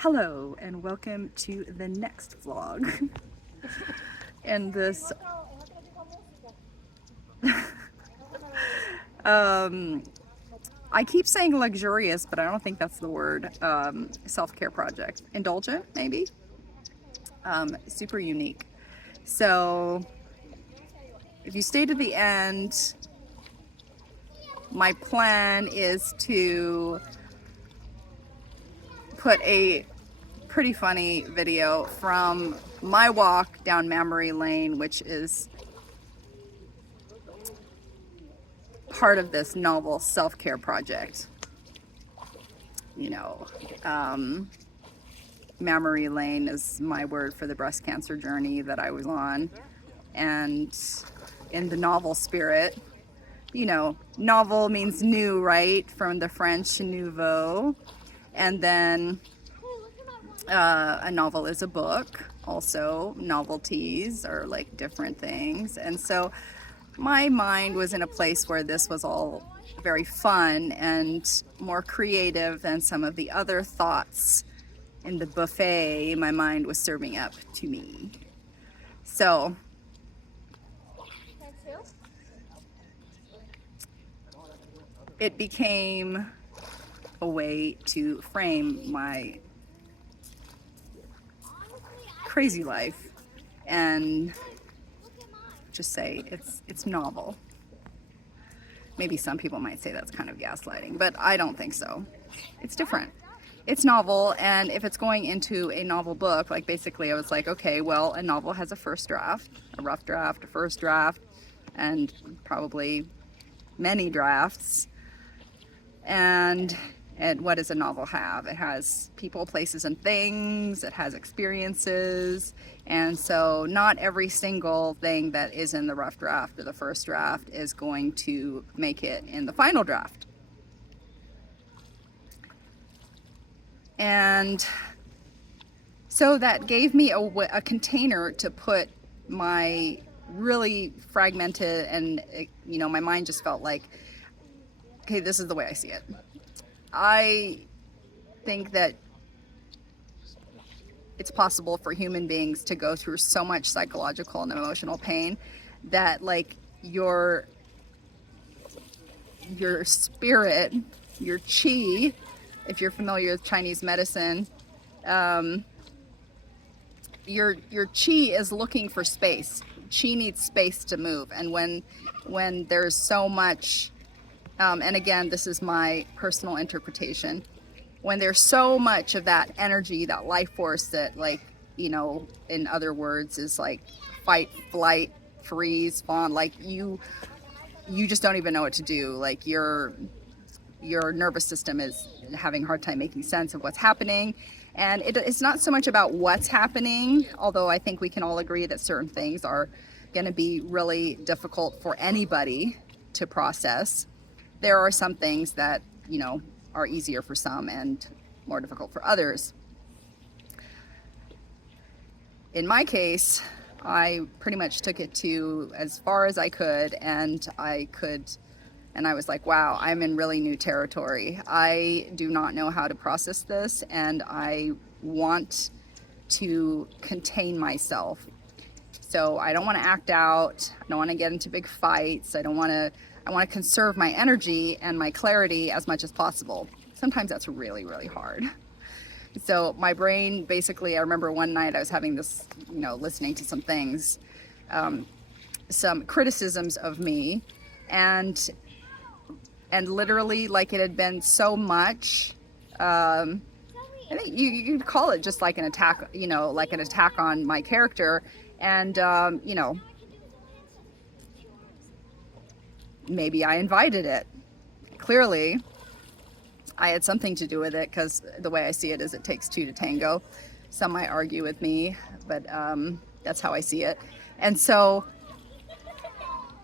Hello and welcome to the next vlog. And this I keep saying luxurious, but I don't think that's the word. Self-care project. Indulgent, maybe? Super unique. So if you stay to the end, my plan is to put a pretty funny video from my walk down Mammary Lane, which is part of this novel self-care project. You know, Mammary Lane is my word for the breast cancer journey that I was on. And in the novel spirit, you know, novel means new, right? From the French nouveau. And then a novel is a book. Also, novelties are like different things. And so my mind was in a place where this was all very fun and more creative than some of the other thoughts in the buffet my mind was serving up to me. So it became a way to frame my crazy life and just say it's novel. Maybe some people might say that's kind of gaslighting, but I don't think so. It's different. It's novel, and if it's going into a novel book, like basically I was like, okay, well, a novel has a first draft, a rough draft, a first draft, and probably many drafts. And what does a novel have? It has people, places, and things. It has experiences. And so not every single thing that is in the rough draft or the first draft is going to make it in the final draft. And so that gave me a container to put my really fragmented, and you know, my mind just felt like, okay, this is the way I see it. I think that it's possible for human beings to go through so much psychological and emotional pain that like your spirit, your chi, if you're familiar with Chinese medicine, your chi is looking for space. Chi needs space to move, and when there's so much and again, this is my personal interpretation. When there's so much of that energy, that life force that, like, you know, in other words, is like fight, flight, freeze, fawn, like you just don't even know what to do. Like your nervous system is having a hard time making sense of what's happening. And it's not so much about what's happening, although I think we can all agree that certain things are going to be really difficult for anybody to process. There are some things that, you know, are easier for some and more difficult for others. In my case, I pretty much took it to as far as I could, and I was like, wow, I'm in really new territory. I do not know how to process this, and I want to contain myself. So I don't want to act out. I don't want to get into big fights. I want to conserve my energy and my clarity as much as possible. Sometimes that's really, really hard. So my brain, basically, I remember one night I was having this, you know, listening to some things, some criticisms of me, and literally, like, it had been so much, I think you'd call it just like an attack, you know, like an attack on my character. And, you know, maybe I invited it. Clearly, I had something to do with it, because the way I see it is it takes two to tango. Some might argue with me, but that's how I see it. And so,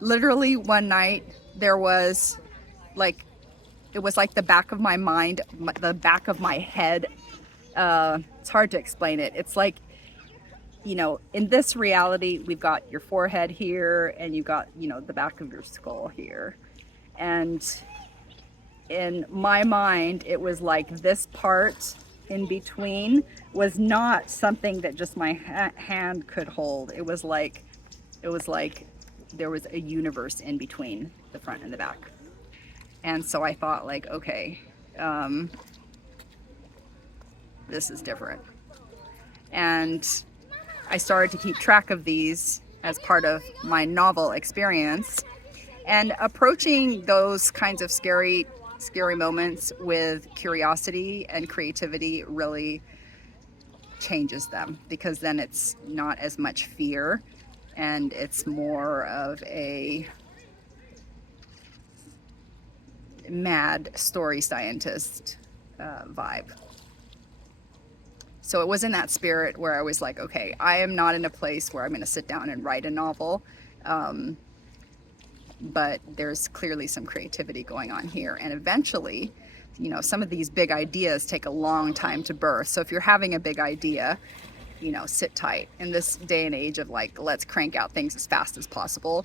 literally one night, there was like, it was like the back of my mind, the back of my head. It's hard to explain it. It's like, you know, in this reality, we've got your forehead here, and you've got, you know, the back of your skull here. And in my mind, it was like this part in between was not something that just my hand could hold. It was like there was a universe in between the front and the back. And so I thought, like, okay, this is different. And I started to keep track of these as part of my novel experience, and approaching those kinds of scary moments with curiosity and creativity really changes them, because then it's not as much fear and it's more of a mad story scientist vibe. So it was in that spirit where I was like, okay, I am not in a place where I'm going to sit down and write a novel. But there's clearly some creativity going on here. And eventually, you know, some of these big ideas take a long time to birth. So if you're having a big idea, you know, sit tight. In this day and age of like, let's crank out things as fast as possible,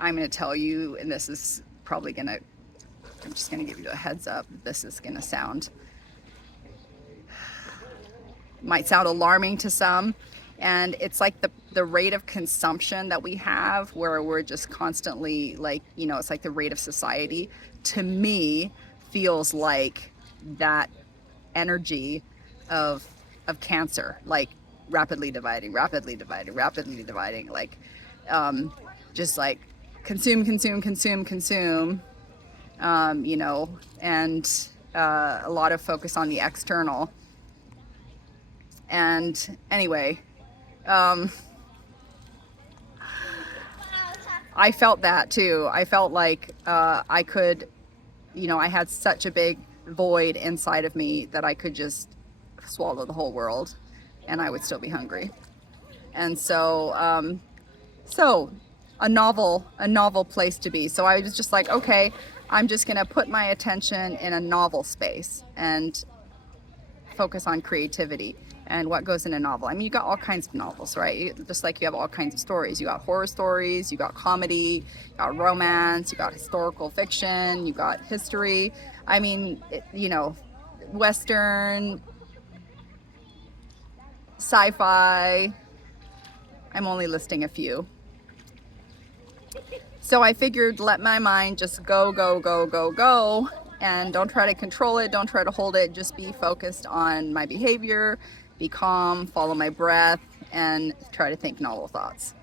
I'm going to tell you, and this is probably going to, I'm just going to give you a heads up, this is going to sound, might sound alarming to some. And it's like the rate of consumption that we have, where we're just constantly like, you know, it's like the rate of society, to me feels like that energy of cancer, like rapidly dividing, like just like consume, you know, and a lot of focus on the external. And anyway, I felt that too. I felt like I could, you know, I had such a big void inside of me that I could just swallow the whole world and I would still be hungry. And so, a novel place to be. So I was just like, okay, I'm just gonna put my attention in a novel space and focus on creativity and what goes in a novel. I mean, you got all kinds of novels, right? Just like you have all kinds of stories. You got horror stories, you got comedy, you got romance, you got historical fiction, you got history. I mean, you know, Western, sci-fi. I'm only listing a few. So I figured, let my mind just go, and don't try to control it, don't try to hold it, just be focused on my behavior, be calm, follow my breath, and try to think novel thoughts.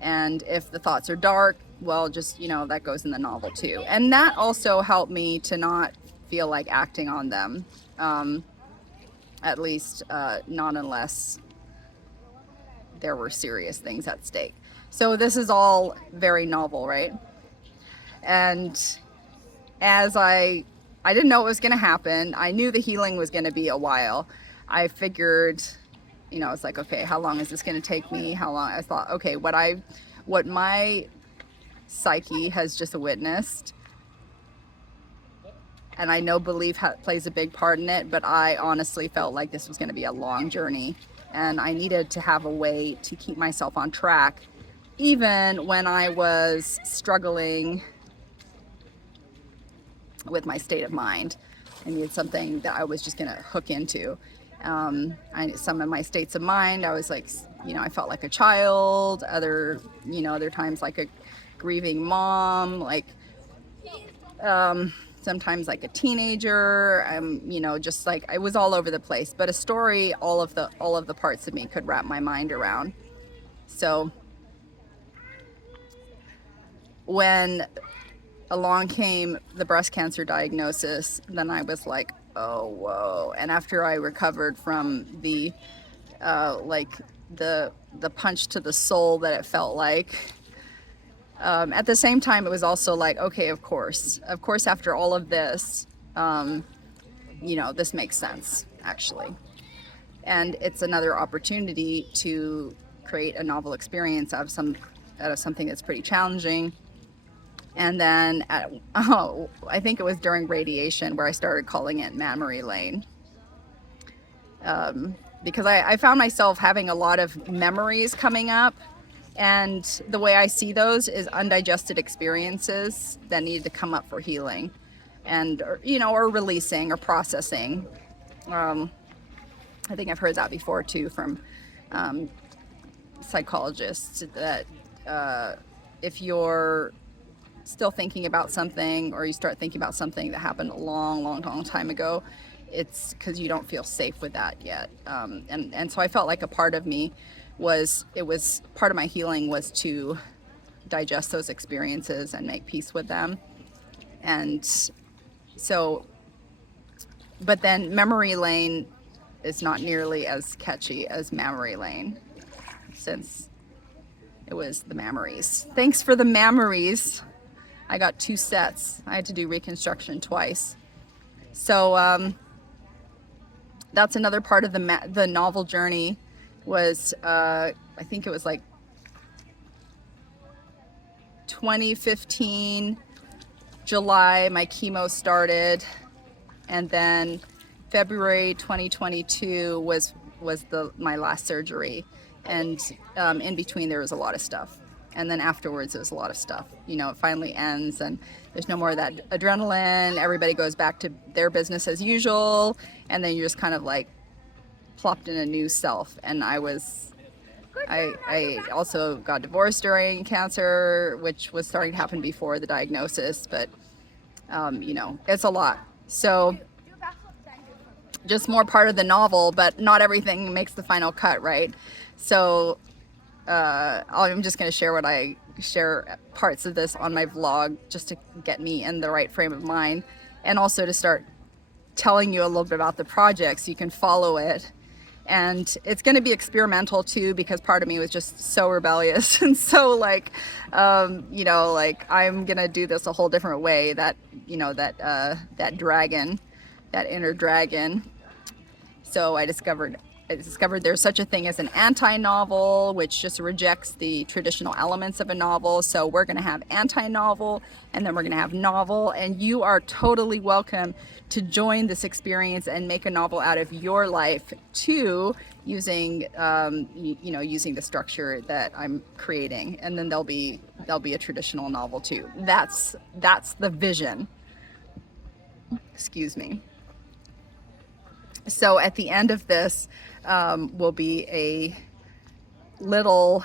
And if the thoughts are dark, well, just, you know, that goes in the novel too. And that also helped me to not feel like acting on them, at least not unless there were serious things at stake. So this is all very novel, right? And as I didn't know it was going to happen. I knew the healing was going to be a while. I figured, you know, it's like, okay, how long is this going to take me? How long? I thought, okay, what my psyche has just witnessed, and I know belief plays a big part in it, but I honestly felt like this was going to be a long journey, and I needed to have a way to keep myself on track, even when I was struggling with my state of mind. I needed something that I was just going to hook into. Some of my states of mind, I was like, you know, I felt like a child. Other times like a grieving mom, like sometimes like a teenager. You know, just like I was all over the place. But a story, all of the parts of me could wrap my mind around. So when along came the breast cancer diagnosis, then I was like, oh, whoa. And after I recovered from the punch to the soul that it felt like, at the same time, it was also like, okay, of course, after all of this, you know, this makes sense, actually. And it's another opportunity to create a novel experience out of something that's pretty challenging. And then I think it was during radiation where I started calling it Mammary Lane. Because I found myself having a lot of memories coming up, and the way I see those is undigested experiences that need to come up for healing and, or releasing or processing. I think I've heard that before too from psychologists, that if you're still thinking about something, or you start thinking about something that happened a long time ago, it's because you don't feel safe with that yet. And so I felt like a part of me was part of my healing was to digest those experiences and make peace with them. And so, but then Memory Lane is not nearly as catchy as Mammary Lane, since it was the Mammaries. Thanks for the Mammaries. I got 2 sets. I had to do reconstruction twice. So that's another part of the novel journey. Was I think it was like 2015 July, my chemo started, and then February 2022 was my last surgery, and in between there was a lot of stuff, and then afterwards there was a lot of stuff. You know, it finally ends, and there's no more of that adrenaline. Everybody goes back to their business as usual, and then you're just kind of like plopped in a new self. And I also got divorced during cancer, which was starting to happen before the diagnosis, but you know, it's a lot. So just more part of the novel, but not everything makes the final cut, right? So I'm just going to share parts of this on my vlog, just to get me in the right frame of mind, and also to start telling you a little bit about the project so you can follow it. And it's going to be experimental too, because part of me was just so rebellious and so like, you know, like I'm going to do this a whole different way. That, you know, that dragon, that inner dragon. So I discovered there's such a thing as an anti-novel, which just rejects the traditional elements of a novel. So we're going to have anti-novel, and then we're going to have novel, and you are totally welcome to join this experience and make a novel out of your life too, using you know, using the structure that I'm creating. And then there'll be a traditional novel too. That's the vision. Excuse me. So at the end of this will be a little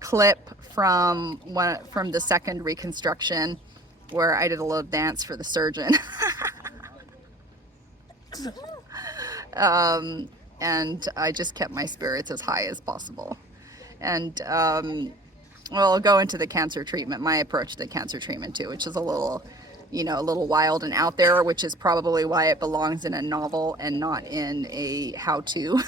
clip from the second reconstruction, where I did a little dance for the surgeon. And I just kept my spirits as high as possible. And well, I'll go into the cancer treatment, my approach to the cancer treatment too, which is a little, you know, a little wild and out there, which is probably why it belongs in a novel and not in a how-to.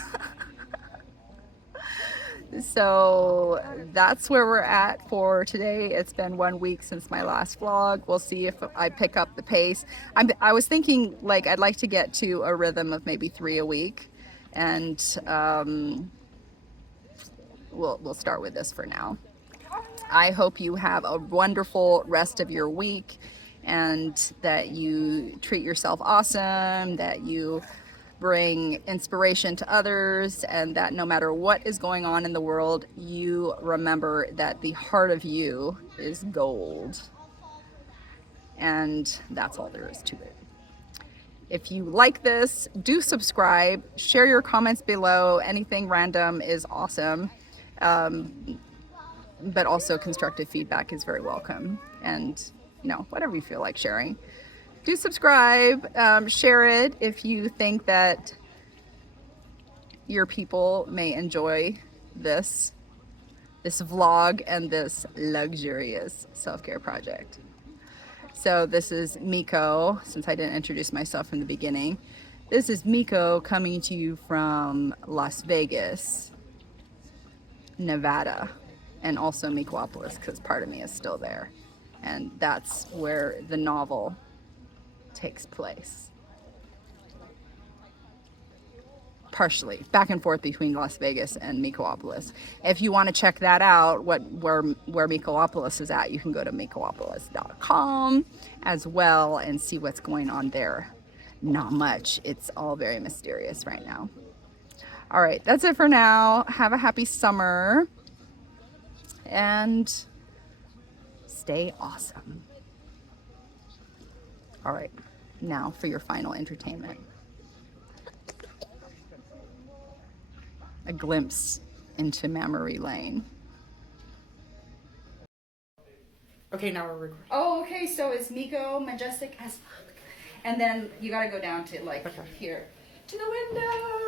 So that's where we're at for today. It's been 1 week since my last vlog. We'll see if I pick up the pace. I was thinking, like, I'd like to get to a rhythm of maybe 3 a week, and we'll start with this for now. I hope you have a wonderful rest of your week, and that you treat yourself awesome, that you bring inspiration to others, and that no matter what is going on in the world, you remember that the heart of you is gold. And that's all there is to it. If you like this, do subscribe, share your comments below. Anything random is awesome. But also constructive feedback is very welcome. And, you know, whatever you feel like sharing. Do subscribe, share it if you think that your people may enjoy this vlog and this luxurious self-care project. So this is Miko, since I didn't introduce myself in the beginning. This is Miko coming to you from Las Vegas, Nevada, and also Mikoopolis, because part of me is still there. And that's where the novel takes place. Partially back and forth between Las Vegas and Mikoopolis. If you want to check that out, where Mikoopolis is at, you can go to mikoopolis.com as well and see what's going on there. Not much. It's all very mysterious right now. All right, that's it for now. Have a happy summer and stay awesome. All right, now for your final entertainment. a glimpse into Mammary Lane. Okay, now we're recording. Oh, okay, so it's Miko, majestic as fuck. And then you gotta go down to like here, to the window.